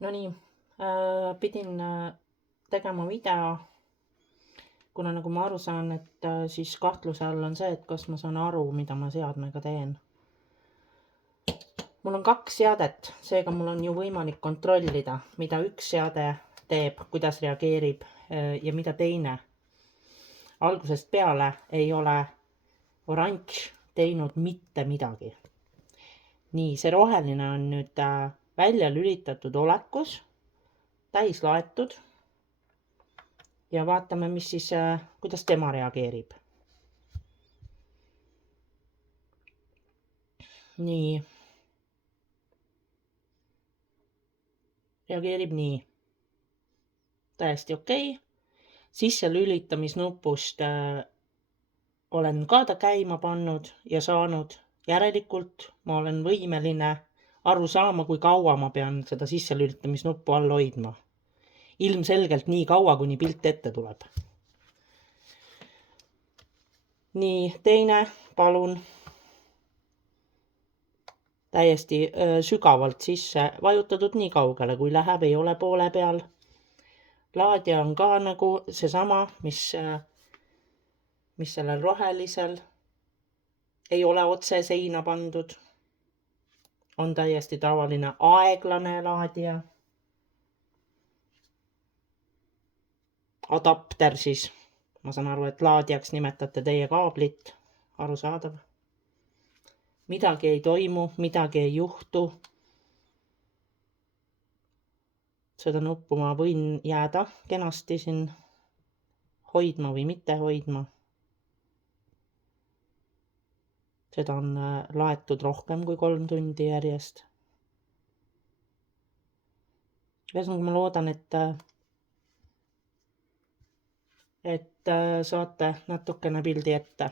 No nii, pidin tegema video, kuna nagu ma aru saan, et siis kahtluse all on see, et kas ma saan aru, mida ma seadmega teen. Mul on 2 seadet, seega mul on ju võimalik kontrollida, mida üks seade teeb, kuidas reageerib ja mida teine. Algusest peale ei ole oranž teinud mitte midagi. Nii, see roheline on nüüd välja lülitatud olekus, täis laetud ja vaatame, mis siis, kuidas tema reageerib. Nii. Reageerib nii. Täiesti okei. Sisse lülitamisnupust olen ka ta käima pannud ja saanud. Järelikult ma olen võimeline aru saama, kui kaua ma pean seda sisse lülitamisnuppu all hoidma. Ilmselgelt nii kaua, kuni pilt ette tuleb. Nii, teine, palun. Täiesti sügavalt sisse vajutatud nii kaugele, kui läheb, ei ole poole peal. Laadja on ka nagu seesama, mis sellel rohelisel. Ei ole otse seina pandud. On täiesti tavaline aeglane laadja. Adapter siis. Ma saan aru, et laadjaks nimetate teie kaablit. Arusaadav. Midagi ei toimu, midagi ei juhtu. Seda nuppu ma võin jääda kenasti siin hoidma või mitte hoidma. Seda on laetud rohkem kui 3 tundi järjest. Ühesõnaga ma loodan, et saate natukene pildi ette.